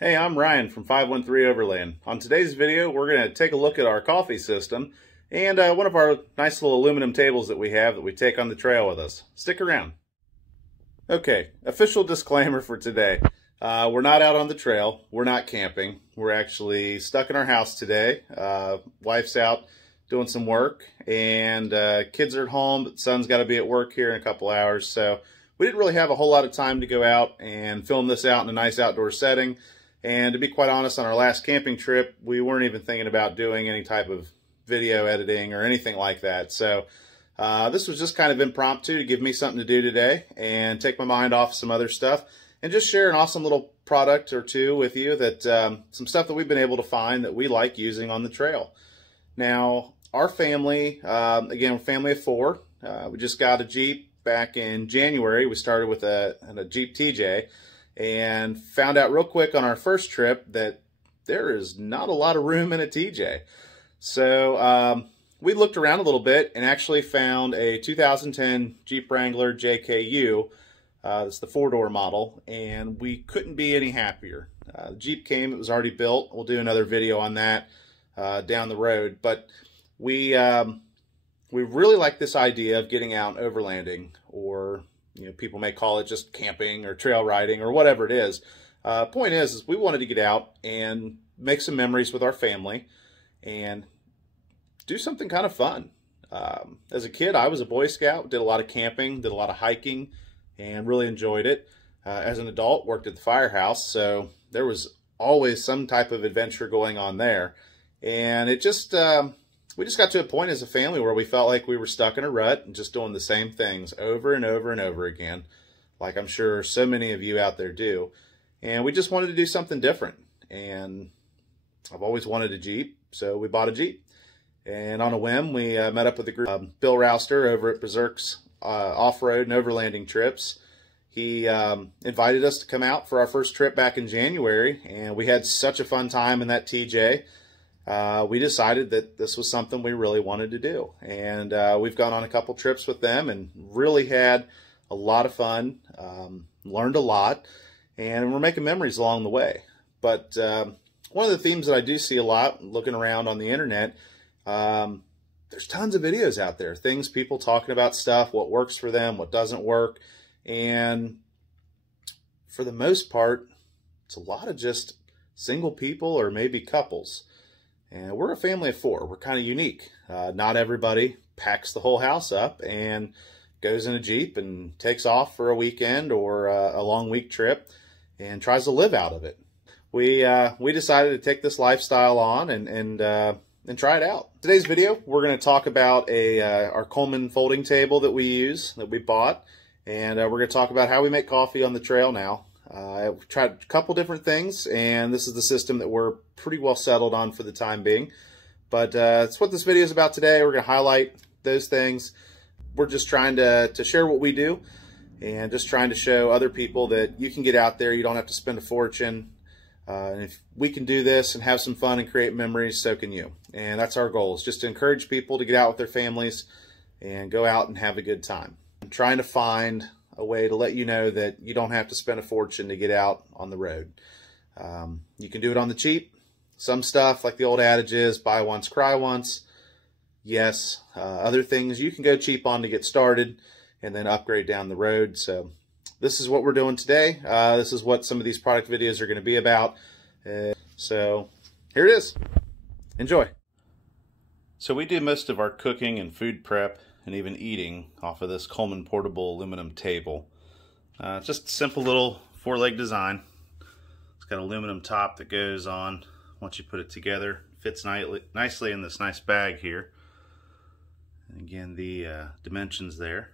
Hey, I'm Ryan from 513 Overland. On today's video, we're going to take a look at our coffee system and one of our nice little aluminum tables that we have that we take on the trail with us. Stick around. Okay, official disclaimer for today. We're not out on the trail. We're not camping. We're actually stuck in our house today. Wife's out doing some work and kids are at home, but son's got to be at work here in a couple hours. So we didn't really have a whole lot of time to go out and film this out in a nice outdoor setting. And to be quite honest, on our last camping trip, we weren't even thinking about doing any type of video editing or anything like that. So this was just kind of impromptu to give me something to do today and take my mind off some other stuff and just share an awesome little product or two with you that some stuff that we've been able to find that we like using on the trail. Now, our family, again, we're a family of four. We just got a Jeep back in January. We started with a Jeep TJ. And found out real quick on our first trip that there is not a lot of room in a TJ. So we looked around a little bit and actually found a 2010 Jeep Wrangler JKU. It's the 4-door model, and we couldn't be any happier. The Jeep came, it was already built. We'll do another video on that down the road. But we really like this idea of getting out and overlanding, or people may call it just camping or trail riding or whatever it is. Point is we wanted to get out and make some memories with our family and do something kind of fun. As a kid, I was a Boy Scout, did a lot of camping, did a lot of hiking, and really enjoyed it. As an adult, worked at the firehouse, so there was always some type of adventure going on there. And it just... we just got to a point as a family where we felt like we were stuck in a rut and just doing the same things over and over and over again, like I'm sure so many of you out there do. And we just wanted to do something different. And I've always wanted a Jeep, so we bought a Jeep. And on a whim, we met up with a group, Bill Rouster over at Berserk's off-road and overlanding trips. He invited us to come out for our first trip back in January, and we had such a fun time in that TJ. We decided that this was something we really wanted to do. And we've gone on a couple trips with them and really had a lot of fun, learned a lot, and we're making memories along the way. But one of the themes that I do see a lot looking around on the internet, there's tons of videos out there, things, people talking about stuff, what works for them, what doesn't work. And for the most part, it's a lot of just single people or maybe couples. And we're a family of four. We're kind of unique. Not everybody packs the whole house up and goes in a Jeep and takes off for a weekend or a long week trip and tries to live out of it. We decided to take this lifestyle on and try it out. Today's video, we're going to talk about our Coleman folding table that we use, that we bought, and we're going to talk about how we make coffee on the trail now. I've tried a couple different things, and this is the system that we're pretty well settled on for the time being. But that's what this video is about today. We're going to highlight those things. We're just trying to share what we do and just trying to show other people that you can get out there. You don't have to spend a fortune. And if we can do this and have some fun and create memories, so can you. And that's our goal, is just to encourage people to get out with their families and go out and have a good time. I'm trying to find a way to let you know that you don't have to spend a fortune to get out on the road. You can do it on the cheap. Some stuff, like the old adage is, buy once, cry once. Yes. Other things you can go cheap on to get started and then upgrade down the road. So this is what we're doing today. This is what some of these product videos are going to be about. So here it is. Enjoy. So we do most of our cooking and food prep and even eating off of this Coleman portable aluminum table. Just a simple little 4-leg design. It's got an aluminum top that goes on once you put it together. Fits nicely in this nice bag here. And again, the dimensions there.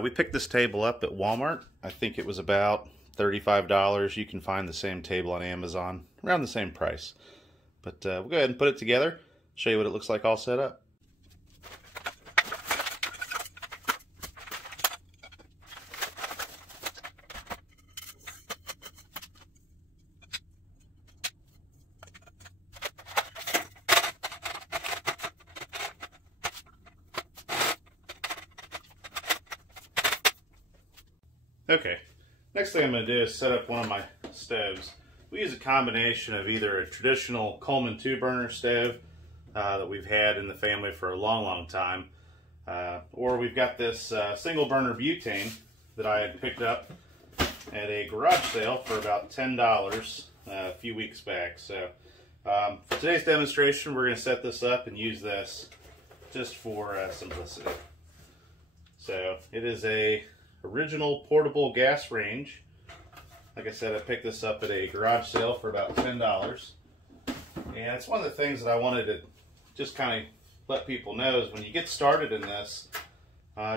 We picked this table up at Walmart. I think it was about $35. You can find the same table on Amazon, around the same price. But we'll go ahead and put it together, show you what it looks like all set up. Okay, next thing I'm going to do is set up one of my stoves. We use a combination of either a traditional Coleman 2-burner stove that we've had in the family for a long time, or we've got this single burner butane that I had picked up at a garage sale for about $10 a few weeks back. So for today's demonstration, we're going to set this up and use this just for simplicity. So it is a original portable gas range. Like I said, I picked this up at a garage sale for about $10. And it's one of the things that I wanted to just kind of let people know is when you get started in this,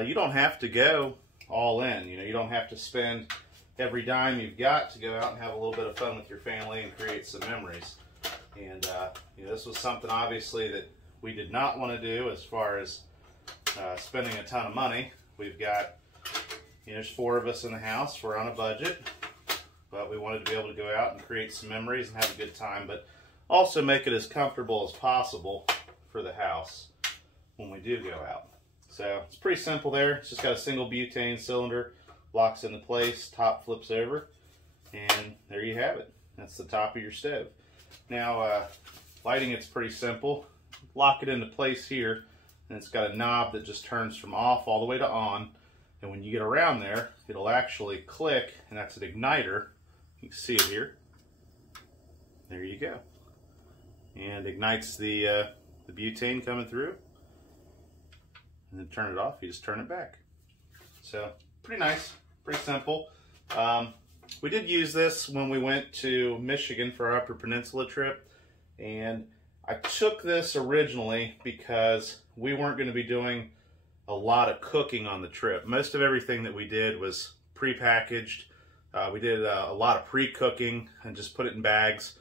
you don't have to go all in. You know, you don't have to spend every dime you've got to go out and have a little bit of fun with your family and create some memories. And you know, this was something obviously that we did not want to do as far as spending a ton of money. We've got, you know, there's 4 of us in the house. We're on a budget, but we wanted to be able to go out and create some memories and have a good time, but also make it as comfortable as possible for the house when we do go out. So it's pretty simple there. It's just got a single butane cylinder, locks into place, top flips over, and there you have it. That's the top of your stove. Now, lighting it's pretty simple. Lock it into place here, and it's got a knob that just turns from off all the way to on. And when you get around there, it'll actually click, and that's an igniter. You can see it here. There you go. And ignites the butane coming through. And then turn it off, you just turn it back. So, pretty nice, pretty simple. We did use this when we went to Michigan for our Upper Peninsula trip. And I took this originally because we weren't going to be doing a lot of cooking on the trip. Most of everything that we did was pre-packaged. We did a lot of pre-cooking and just put it in bags.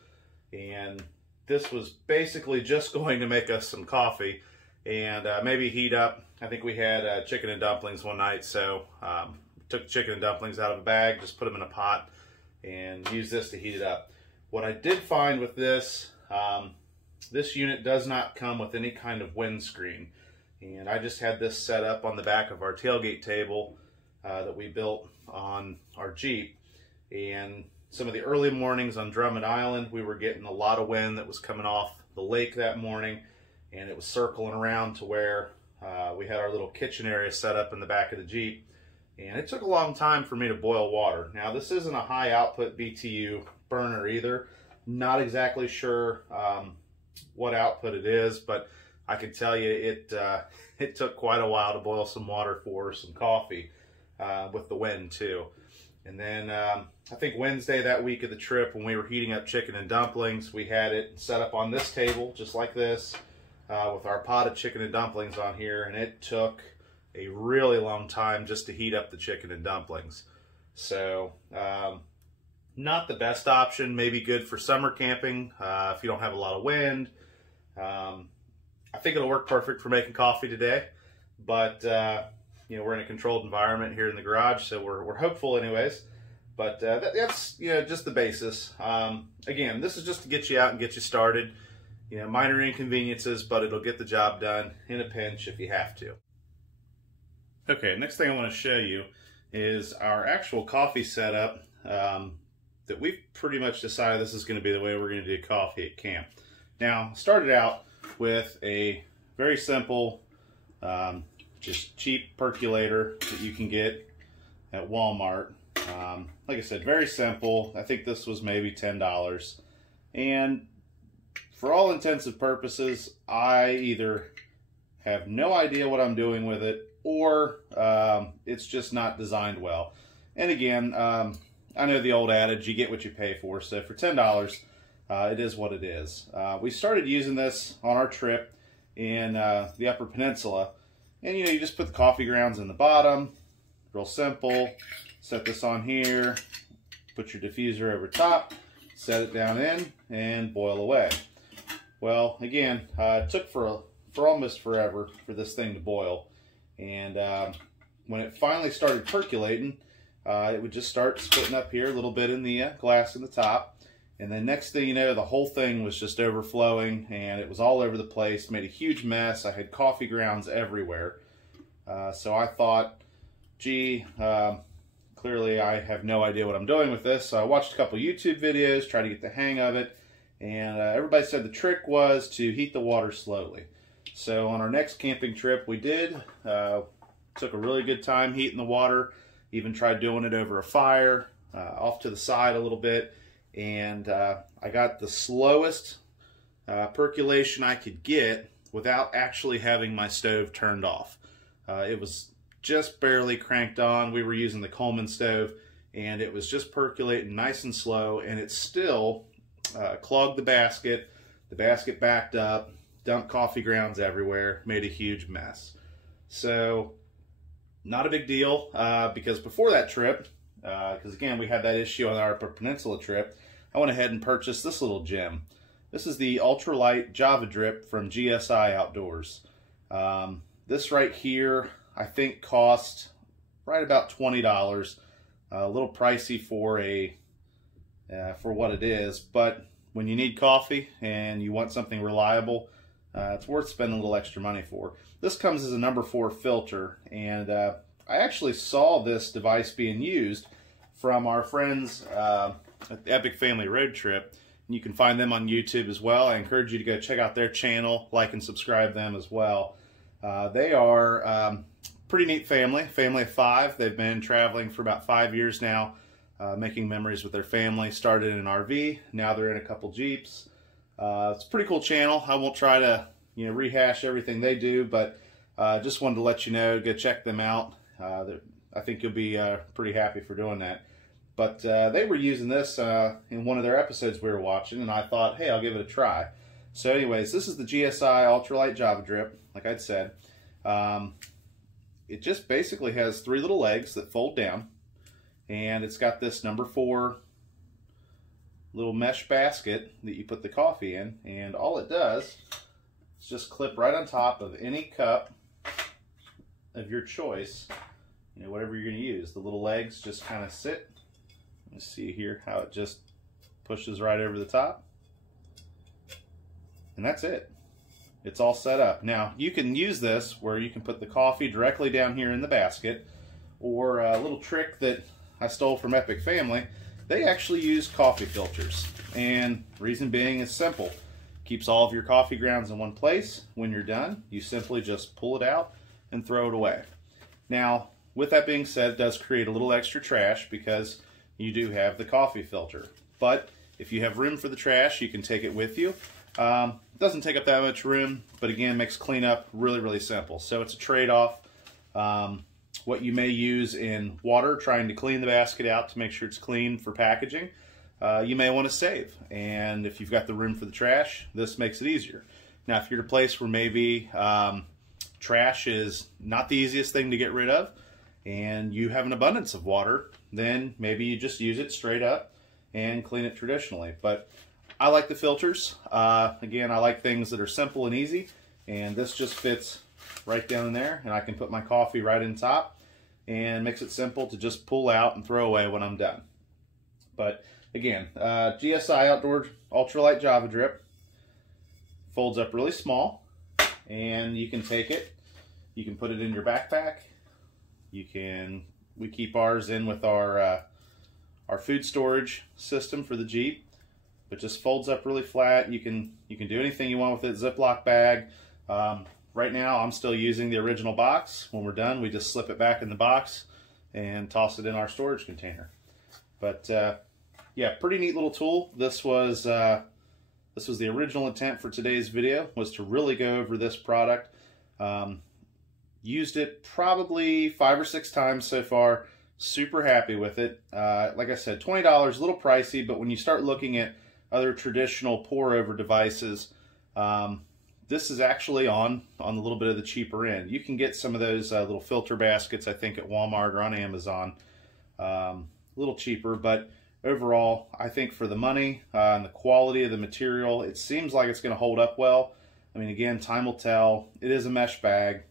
And this was basically just going to make us some coffee and maybe heat up. I think we had chicken and dumplings one night, so took chicken and dumplings out of a bag, just put them in a pot, and used this to heat it up. What I did find with this, this unit does not come with any kind of windscreen. And I just had this set up on the back of our tailgate table that we built on our Jeep. And some of the early mornings on Drummond Island, we were getting a lot of wind that was coming off the lake that morning. And it was circling around to where we had our little kitchen area set up in the back of the Jeep. And it took a long time for me to boil water. Now, this isn't a high output BTU burner either. Not exactly sure what output it is, but I can tell you it took quite a while to boil some water for some coffee with the wind too. And then I think Wednesday that week of the trip, when we were heating up chicken and dumplings, we had it set up on this table just like this with our pot of chicken and dumplings on here, and it took a really long time just to heat up the chicken and dumplings. So not the best option, maybe good for summer camping if you don't have a lot of wind. I think it'll work perfect for making coffee today, but you know, we're in a controlled environment here in the garage, so we're hopeful anyways. But that's, you know, just the basis. Again, this is just to get you out and get you started. You know, minor inconveniences, but it'll get the job done in a pinch if you have to. Okay, next thing I want to show you is our actual coffee setup that we've pretty much decided this is going to be the way we're going to do coffee at camp. Now, started out with a very simple, just cheap percolator that you can get at Walmart. Like I said, very simple. I think this was maybe $10. And for all intents and purposes, I either have no idea what I'm doing with it, or it's just not designed well. And again, I know the old adage, you get what you pay for. So for $10, it is what it is. We started using this on our trip in the Upper Peninsula. And, you know, you just put the coffee grounds in the bottom. Real simple. Set this on here. Put your diffuser over top. Set it down in and boil away. Well, again, it took for almost forever for this thing to boil. And when it finally started percolating, it would just start splitting up here a little bit in the glass in the top. And then next thing you know, the whole thing was just overflowing and it was all over the place, made a huge mess. I had coffee grounds everywhere. So I thought, gee, Clearly, I have no idea what I'm doing with this. So I watched a couple YouTube videos, tried to get the hang of it, and everybody said the trick was to heat the water slowly. So on our next camping trip, we did. Took a really good time heating the water, even tried doing it over a fire, off to the side a little bit, and I got the slowest percolation I could get without actually having my stove turned off. It was just barely cranked on. We were using the Coleman stove, and it was just percolating nice and slow, and it still clogged the basket. The basket backed up, dumped coffee grounds everywhere, made a huge mess. So not a big deal, because before that trip, because again, we had that issue on our Peninsula trip, I went ahead and purchased this little gem. This is the ultralight Java Drip from GSI Outdoors. This right here, I think cost right about $20. A little pricey for for what it is, but when you need coffee and you want something reliable, it's worth spending a little extra money for. This comes as a number 4 filter, and I actually saw this device being used from our friends at the Epic Family Road Trip. And you can find them on YouTube as well. I encourage you to go check out their channel, like and subscribe them as well. They are pretty neat family of 5. They've been traveling for about 5 years now, making memories with their family. Started in an RV, now they're in a couple Jeeps. It's a pretty cool channel. I won't try to rehash everything they do, but just wanted to let you know, go check them out. I think you'll be pretty happy for doing that. But they were using this in one of their episodes we were watching, and I thought, hey, I'll give it a try. So anyways, this is the GSI Ultralight Java Drip, like I'd said. It just basically has 3 little legs that fold down, and it's got this number 4 little mesh basket that you put the coffee in, and all it does is just clip right on top of any cup of your choice, whatever you're going to use. The little legs just kind of sit. You see here how it just pushes right over the top, and that's it. It's all set up. Now you can use this where you can put the coffee directly down here in the basket, or a little trick that I stole from Epic Family. They actually use coffee filters, and reason being is simple. Keeps all of your coffee grounds in one place. When you're done, you simply just pull it out and throw it away. Now, with that being said, it does create a little extra trash because you do have the coffee filter. But if you have room for the trash, you can take it with you. It doesn't take up that much room, but again, makes cleanup really, really simple. So it's a trade-off. What you may use in water, trying to clean the basket out to make sure it's clean for packaging, you may want to save. And if you've got the room for the trash, this makes it easier. Now, if you're at a place where maybe trash is not the easiest thing to get rid of, and you have an abundance of water, then maybe you just use it straight up and clean it traditionally. But I like the filters. Again, I like things that are simple and easy, and this just fits right down in there, and I can put my coffee right in top, and makes it simple to just pull out and throw away when I'm done. But again, GSI Outdoors Ultralight Java Drip folds up really small, and you can take it, you can put it in your backpack. We keep ours in with our food storage system for the Jeep, but just folds up really flat. You can do anything you want with it. Ziploc bag. Right now I'm still using the original box. When we're done, we just slip it back in the box and toss it in our storage container. But yeah, pretty neat little tool. This was the original intent for today's video, was to really go over this product. Used it probably 5 or 6 times so far. Super happy with it. Like I said, $20, a little pricey, but when you start looking at other traditional pour-over devices, this is actually on a little bit of the cheaper end. You can get some of those little filter baskets, I think, at Walmart or on Amazon. A little cheaper, but overall, I think for the money and the quality of the material, it seems like it's going to hold up well. I mean, again, time will tell. It is a mesh bag.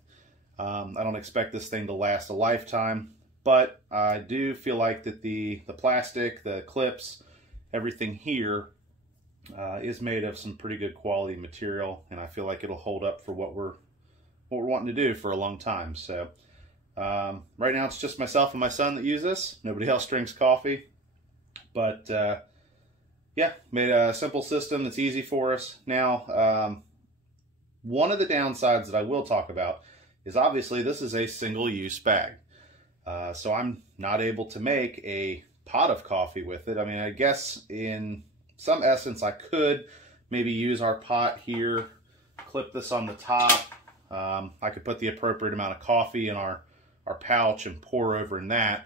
I don't expect this thing to last a lifetime, but I do feel like that the plastic, the clips, everything here is made of some pretty good quality material, and I feel like it'll hold up for what we're wanting to do for a long time. So Right now it's just myself and my son that use this. Nobody else drinks coffee. But yeah, made a simple system that's easy for us. Now, one of the downsides that I will talk about is obviously this is a single-use bag. So I'm not able to make a pot of coffee with it. I mean, I guess in some essence I could maybe use our pot here, clip this on the top. I could put the appropriate amount of coffee in our pouch and pour over in that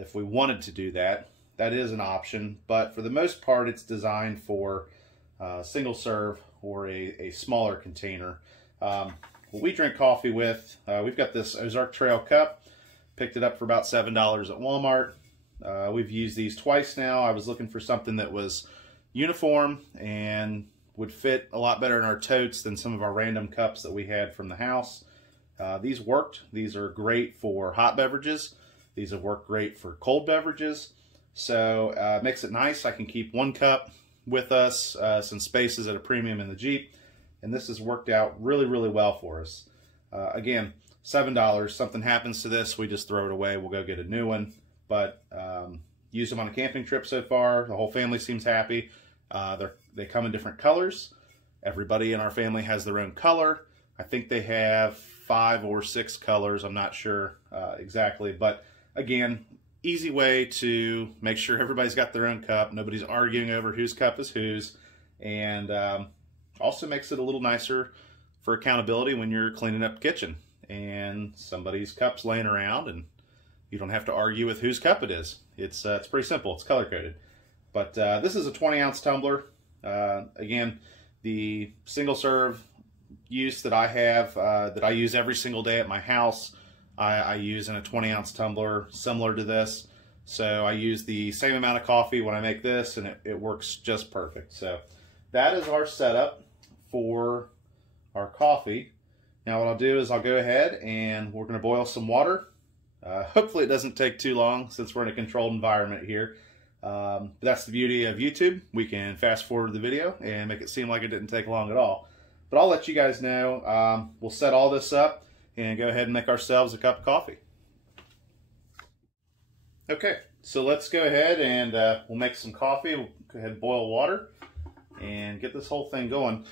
if we wanted to do that. That is an option, but for the most part it's designed for single serve or a smaller container. What we drink coffee with, we've got this Ozark Trail cup. Picked it up for about $7 at Walmart. We've used these twice now. I was looking for something that was uniform and would fit a lot better in our totes than some of our random cups that we had from the house. These worked. These are great for hot beverages. These have worked great for cold beverages. So it makes it nice. I can keep one cup with us since space is at a premium in the Jeep. And this has worked out really, really well for us. Again, $7. Something happens to this, we just throw it away. We'll go get a new one. But used them on a camping trip so far. The whole family seems happy. They come in different colors. Everybody in our family has their own color. I think they have 5 or 6 colors. I'm not sure exactly. But again, easy way to make sure everybody's got their own cup. Nobody's arguing over whose cup is whose. And also makes it a little nicer for accountability when you're cleaning up the kitchen and somebody's cup's laying around and you don't have to argue with whose cup it is. It's pretty simple. It's color-coded. But this is a 20-ounce tumbler. Again, the single-serve use that I have, that I use every single day at my house, I use in a 20-ounce tumbler similar to this. So I use the same amount of coffee when I make this, and it works just perfect. So that is our setup for our coffee. Now what I'll do is I'll go ahead and we're going to boil some water. Hopefully it doesn't take too long since we're in a controlled environment here. But that's the beauty of YouTube. We can fast forward the video and make it seem like it didn't take long at all. But I'll let you guys know. We'll set all this up and go ahead and make ourselves a cup of coffee. Okay, so let's go ahead and we'll make some coffee. We'll go ahead and boil water and get this whole thing going.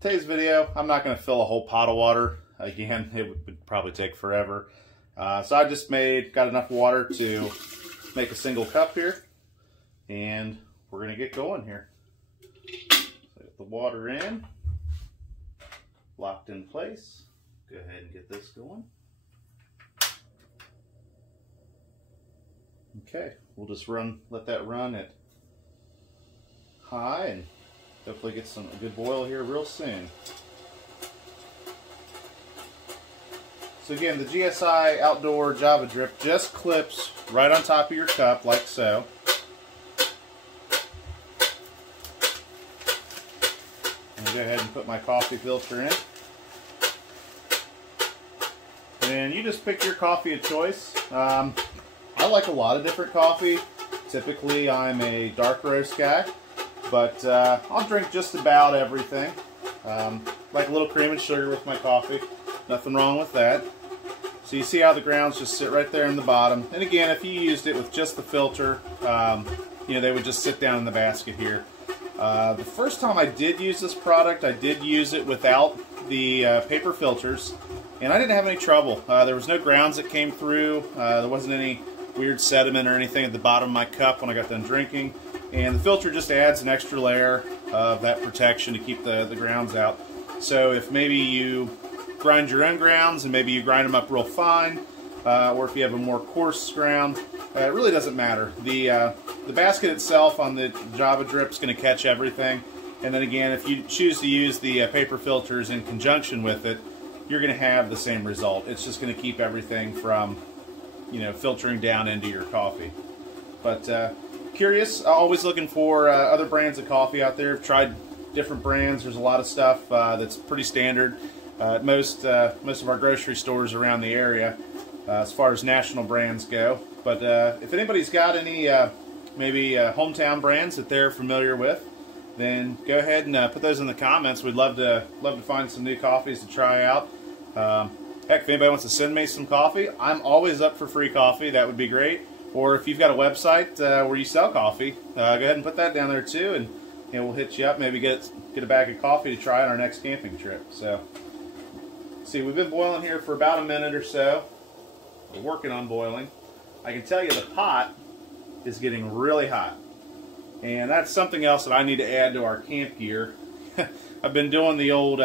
Today's video, I'm not going to fill a whole pot of water. Again, it would probably take forever. So I just got enough water to make a single cup here. And we're going to get going here. So get the water in. Locked in place. Go ahead and get this going. Okay, we'll just let that run at high and hopefully get a good boil here real soon. So again, the GSI Outdoors Java Drip just clips right on top of your cup like so. I'm going to go ahead and put my coffee filter in. And you just pick your coffee of choice. I like a lot of different coffee. Typically I'm a dark roast guy. But I'll drink just about everything. Like a little cream and sugar with my coffee. Nothing wrong with that. So you see how the grounds just sit right there in the bottom. And again, if you used it with just the filter, you know, they would just sit down in the basket here. The first time I did use this product, I did use it without the paper filters. And I didn't have any trouble. There was no grounds that came through. There wasn't any weird sediment or anything at the bottom of my cup when I got done drinking. And the filter just adds an extra layer of that protection to keep the grounds out. So if maybe you grind your own grounds and maybe you grind them up real fine, or if you have a more coarse ground, it really doesn't matter. The basket itself on the Java Drip is going to catch everything. And then again, if you choose to use the paper filters in conjunction with it, you're going to have the same result. It's just going to keep everything from, you know, filtering down into your coffee. But curious, always looking for other brands of coffee out there. I've tried different brands. There's a lot of stuff that's pretty standard at most of our grocery stores around the area as far as national brands go. But if anybody's got any maybe hometown brands that they're familiar with, then go ahead and put those in the comments. We'd love to find some new coffees to try out. Heck, if anybody wants to send me some coffee, I'm always up for free coffee. That would be great. Or if you've got a website where you sell coffee, go ahead and put that down there too, and we'll hit you up. Maybe get a bag of coffee to try on our next camping trip. So, see, we've been boiling here for about a minute or so. We're working on boiling. I can tell you the pot is getting really hot, and that's something else that I need to add to our camp gear. I've been doing the old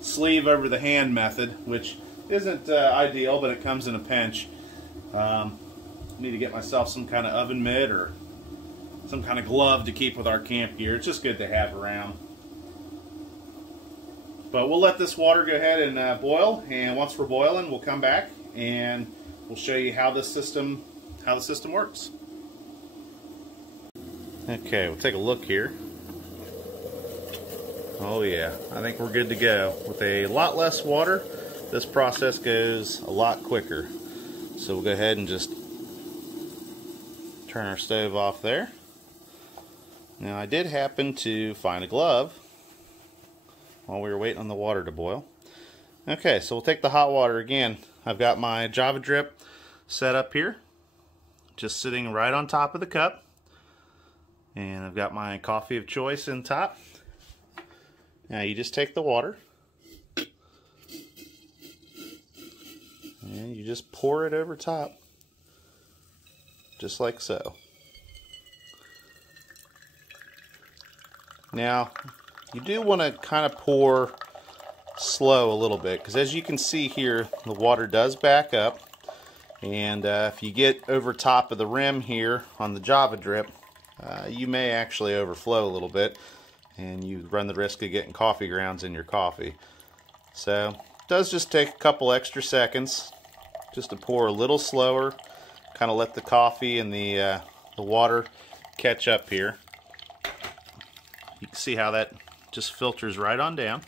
sleeve over the hand method, which isn't ideal, but it comes in a pinch. Need to get myself some kind of oven mitt or some kind of glove to keep with our camp gear. It's just good to have around. But we'll let this water go ahead and boil, and once we're boiling, we'll come back and we'll show you how the system works. Okay, we'll take a look here. Oh yeah, I think we're good to go. With a lot less water, this process goes a lot quicker. So we'll go ahead and just turn our stove off there. Now, I did happen to find a glove while we were waiting on the water to boil. Okay, so we'll take the hot water again. I've got my Java Drip set up here, just sitting right on top of the cup. And I've got my coffee of choice in top. Now you just take the water and you just pour it over top, just like so. Now, you do want to kind of pour slow a little bit, because as you can see here, the water does back up, and if you get over top of the rim here on the Java Drip, you may actually overflow a little bit, and you run the risk of getting coffee grounds in your coffee. So, it does just take a couple extra seconds just to pour a little slower, kind of let the coffee and the water catch up here. You can see how that just filters right on down.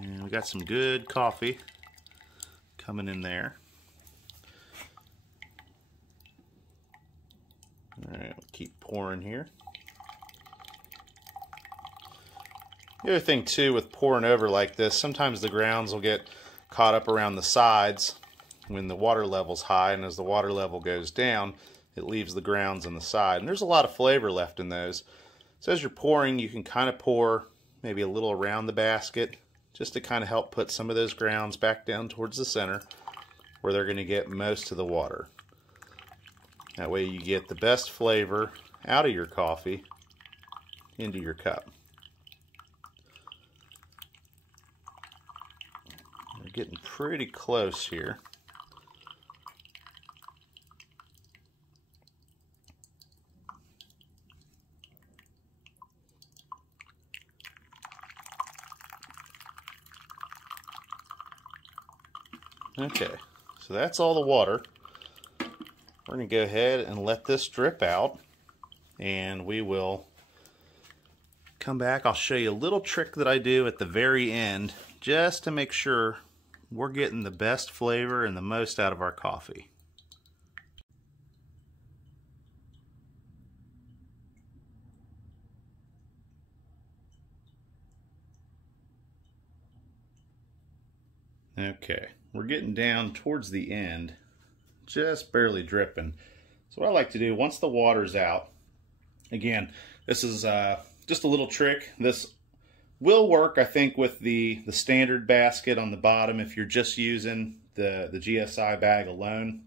And we got some good coffee coming in there. Alright, we'll keep pouring here. The other thing too with pouring over like this, sometimes the grounds will get caught up around the sides when the water level's high, and as the water level goes down, it leaves the grounds on the side. And there's a lot of flavor left in those. So as you're pouring, you can kind of pour maybe a little around the basket, just to kind of help put some of those grounds back down towards the center where they're going to get most of the water. That way you get the best flavor out of your coffee into your cup. We're getting pretty close here. Okay, so that's all the water. We're going to go ahead and let this drip out, and we will come back. I'll show you a little trick that I do at the very end, just to make sure we're getting the best flavor and the most out of our coffee. Okay, we're getting down towards the end, just barely dripping. So what I like to do, once the water's out, again, this is just a little trick. This will work, I think, with the standard basket on the bottom if you're just using the GSI bag alone.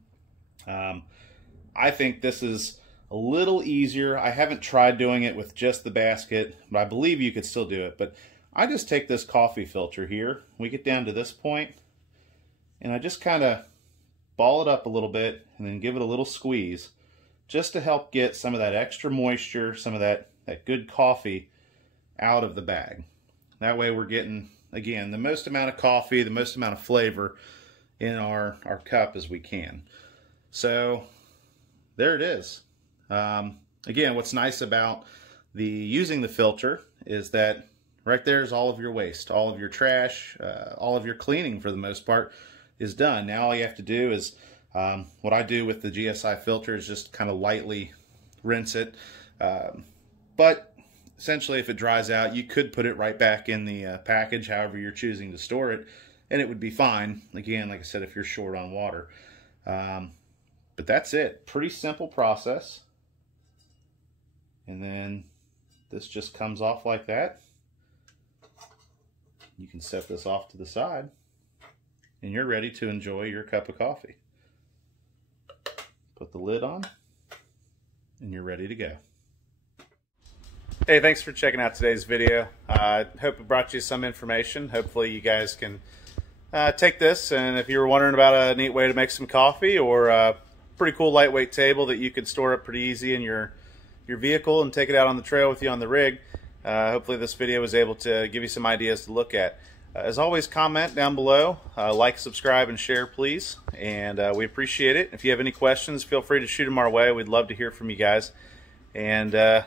I think this is a little easier. I haven't tried doing it with just the basket, but I believe you could still do it. But I just take this coffee filter here, we get down to this point, and I just kind of ball it up a little bit and then give it a little squeeze, just to help get some of that extra moisture, some of that good coffee out of the bag. That way we're getting, again, the most amount of coffee, the most amount of flavor in our cup as we can. So there it is. Again, what's nice about using the filter is that right there is all of your waste, all of your trash, all of your cleaning for the most part is done. Now all you have to do is, what I do with the GSI filter is just kind of lightly rinse it. But essentially if it dries out, you could put it right back in the package, however you're choosing to store it, and it would be fine. Again, like I said, if you're short on water. But that's it. Pretty simple process. And then this just comes off like that. You can set this off to the side, and you're ready to enjoy your cup of coffee. Put the lid on, and you're ready to go. Hey, thanks for checking out today's video. I hope it brought you some information. Hopefully you guys can take this, and if you were wondering about a neat way to make some coffee, or a pretty cool lightweight table that you could store up pretty easy in your vehicle and take it out on the trail with you on the rig, hopefully this video was able to give you some ideas to look at. As always, comment down below, like, subscribe, and share, please, and we appreciate it. If you have any questions, feel free to shoot them our way. We'd love to hear from you guys. And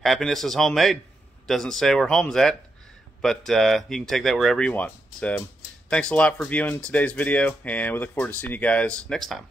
happiness is homemade. Doesn't say where home's at, but you can take that wherever you want. So thanks a lot for viewing today's video, and we look forward to seeing you guys next time.